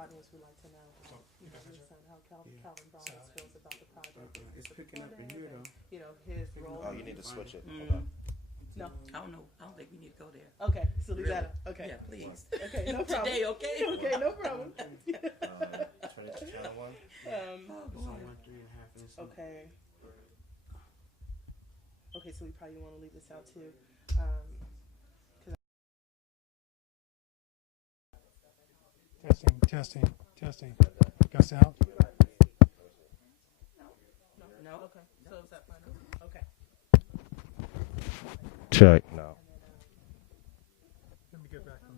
audience would like to know your son, how Calvin Broadus feels about the project. It's picking up in here though. His role. Oh, you need to switch it. Hold on. No. I don't know. I don't think we need to go there. Okay, so leave that up. Okay. Yeah, please. Okay, no problem. Today, okay? Okay, no problem. Channel 1. It's on 1, 3 and a half inches. Okay. Okay, so we probably want to leave this out too. Testing. Gus out. No. Okay. So is that fine? Okay. Check. No. Let me get back on.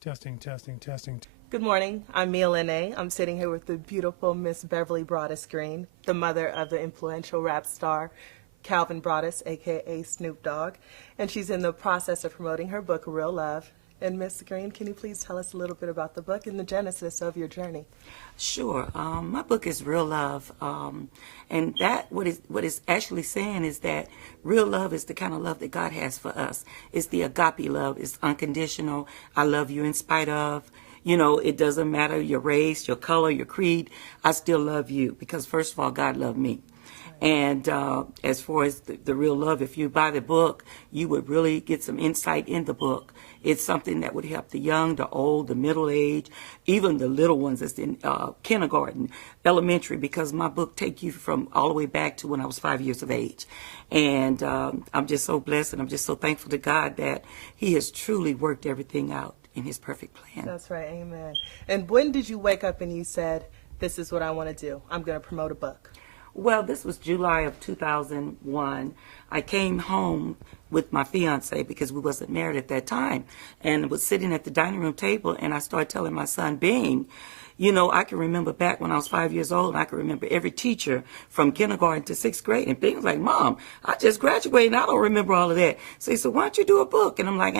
Testing. Good morning. I'm Mia Lene. I'm sitting here with the beautiful Miss Beverly Broadus Green, the mother of the influential rap star Calvin Broadus, aka Snoop Dogg, and she's in the process of promoting her book, Real Love. And Miss Green, can you please tell us a little bit about the book and the genesis of your journey? Sure. My book is Real Love, and that what is actually saying is that real love is the kind of love that God has for us. It's the agape love. It's unconditional. I love you in spite of. It doesn't matter your race, your color, your creed. I still love you because, first of all, God loved me. And as far as the real love, if you buy the book, you would really get some insight in the book. It's something that would help the young, the old, the middle age, even the little ones that's in kindergarten, elementary, because my book takes you from all the way back to when I was 5 years of age. And I'm just so blessed, and I'm just so thankful to God that He has truly worked everything out in His perfect plan. That's right. Amen. And when did you wake up and you said, this is what I want to do? I'm going to promote a book. Well, this was July of 2001. I came home with my fiance because we wasn't married at that time, and was sitting at the dining room table, and I started telling my son, Bing, I can remember back when I was 5 years old, and I can remember every teacher from kindergarten to 6th grade. And Bing was like, Mom, I just graduated, and I don't remember all of that. So he said, why don't you do a book? And I'm like,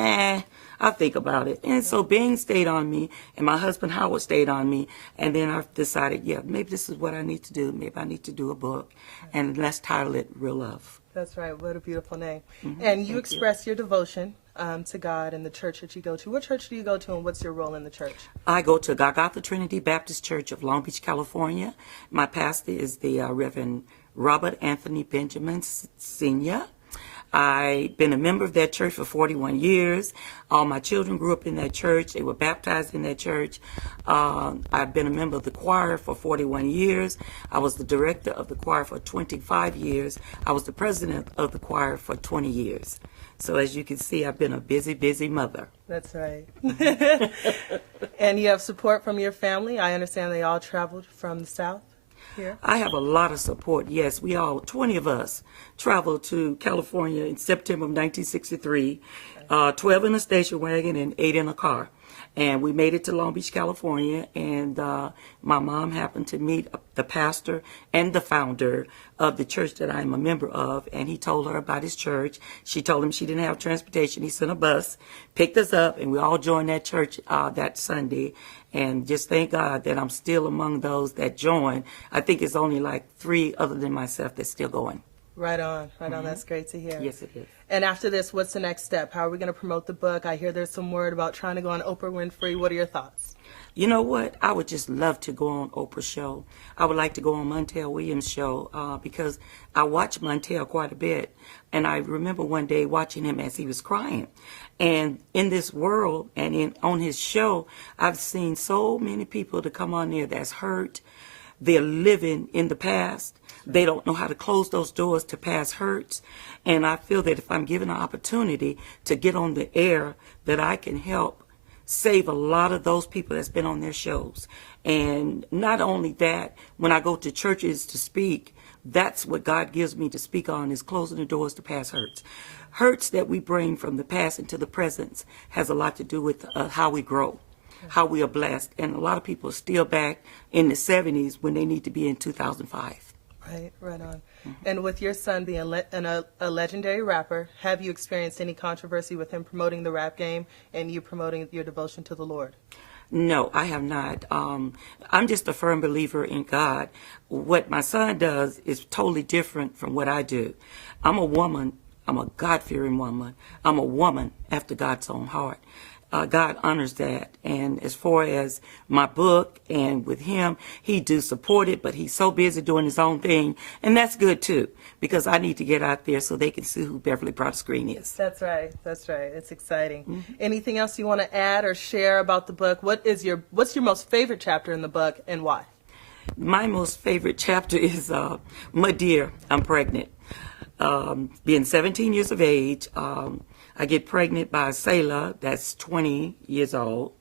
I'll think about it. And so Bing stayed on me, and my husband Howard stayed on me. And then I decided, maybe this is what I need to do. Maybe I need to do a book. And let's title it Real Love. That's right. What a beautiful name. And you express your devotion to God and the church that you go to. What church do you go to, and what's your role in the church? I go to Golgotha Trinity Baptist Church of Long Beach, California. My pastor is the Reverend Robert Anthony Benjamin Sr. I've been a member of that church for 41 years. All my children grew up in that church. They were baptized in that church. I've been a member of the choir for 41 years. I was the director of the choir for 25 years. I was the president of the choir for 20 years. So as you can see, I've been a busy, busy mother. That's right. And you have support from your family. I understand they all traveled from the South here. I have a lot of support. Yes, 20 of us traveled to California in September of 1963, 12 in a station wagon and 8 in a car. And we made it to Long Beach, California, and my mom happened to meet the pastor and the founder of the church that I'm a member of, and he told her about his church. She told him she didn't have transportation. He sent a bus, picked us up, and we all joined that church that Sunday. And just thank God that I'm still among those that joined. I think it's only like 3 other than myself that's still going. Right on. That's great to hear. Yes, it is. And after this, what's the next step? How are we going to promote the book? I hear there's some word about trying to go on Oprah Winfrey. What are your thoughts? You know what? I would just love to go on Oprah's show. I would like to go on Montel Williams' show because I watch Montel quite a bit. And I remember one day watching him as he was crying. And in this world and on his show, I've seen so many people to come on there that's hurt. They're living in the past. They don't know how to close those doors to past hurts. And I feel that if I'm given an opportunity to get on the air, that I can help save a lot of those people that's been on their shows. And not only that, when I go to churches to speak, that's what God gives me to speak on, is closing the doors to past hurts. Hurts that we bring from the past into the present has a lot to do with how we grow, how we are blessed. And a lot of people are still back in the 70s when they need to be in 2005. Right on. And with your son being a legendary rapper, have you experienced any controversy with him promoting the rap game and you promoting your devotion to the Lord? No, I have not. I'm just a firm believer in God. What my son does is totally different from what I do. I'm a woman. I'm a God-fearing woman. I'm a woman after God's own heart. God honors that. And as far as my book and with him, he do support it, but he's so busy doing his own thing. And that's good too, because I need to get out there so they can see who Beverly Brought a Screen is. That's right. That's right. It's exciting. Anything else you want to add or share about the book? What's your most favorite chapter in the book and why? My most favorite chapter is my dear, I'm pregnant. Being 17 years of age, I get pregnant by a sailor that's 20 years old.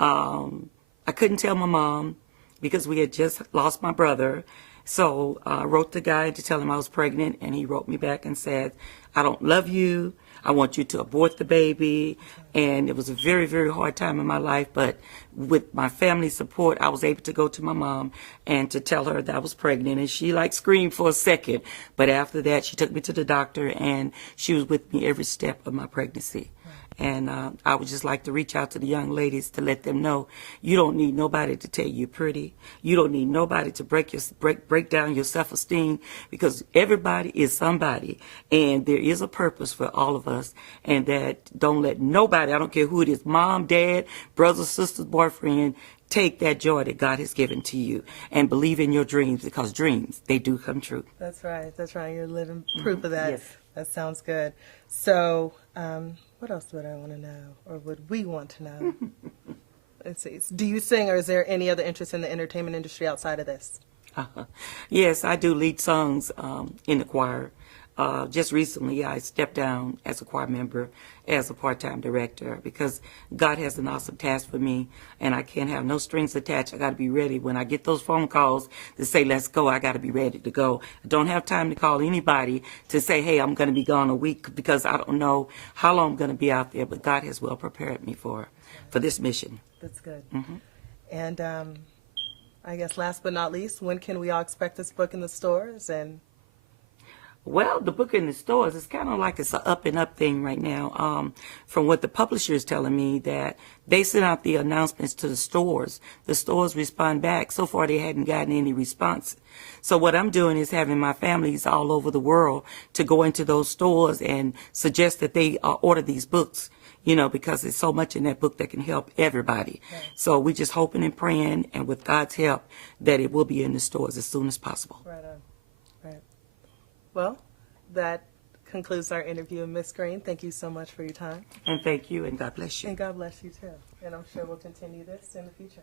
I couldn't tell my mom because we had just lost my brother. So I wrote the guy to tell him I was pregnant, and he wrote me back and said, I don't love you. I want you to abort the baby. And it was a very, very hard time in my life. But with my family's support, I was able to go to my mom and to tell her that I was pregnant. And she screamed for a second. But after that, she took me to the doctor, and she was with me every step of my pregnancy. And I would just like to reach out to the young ladies to let them know you don't need nobody to tell you you're pretty. You don't need nobody to break down your self-esteem, because everybody is somebody, and there is a purpose for all of us. And that don't let nobody, I don't care who it is, mom, dad, brother, sister, boyfriend, take that joy that God has given to you and believe in your dreams, because dreams, they do come true. That's right. That's right. You're living proof of that. Yes. That sounds good. So, what else would I want to know, or would we want to know? Let's see. Do you sing, or is there any other interest in the entertainment industry outside of this? Yes, I do lead songs in the choir. Just recently, I stepped down as a choir member, as a part-time director, because God has an awesome task for me, and I can't have no strings attached. I got to be ready. When I get those phone calls to say, let's go, I got to be ready to go. I don't have time to call anybody to say, hey, I'm going to be gone a week, because I don't know how long I'm going to be out there, but God has well prepared me for this mission. That's good. And I guess last but not least, when can we all expect this book in the stores? And Well, the book in the stores, it's kind of like it's an up and up thing right now. From what the publisher is telling me, that they send out the announcements to the stores respond back. So far, they hadn't gotten any response. So what I'm doing is having my families all over the world to go into those stores and suggest that they order these books, because there's so much in that book that can help everybody. Right. So we're just hoping and praying, and with God's help, that it will be in the stores as soon as possible. Right on. Right. Well, that concludes our interview. Miss Green, thank you so much for your time. And thank you, and God bless you. And God bless you too. And I'm sure we'll continue this in the future.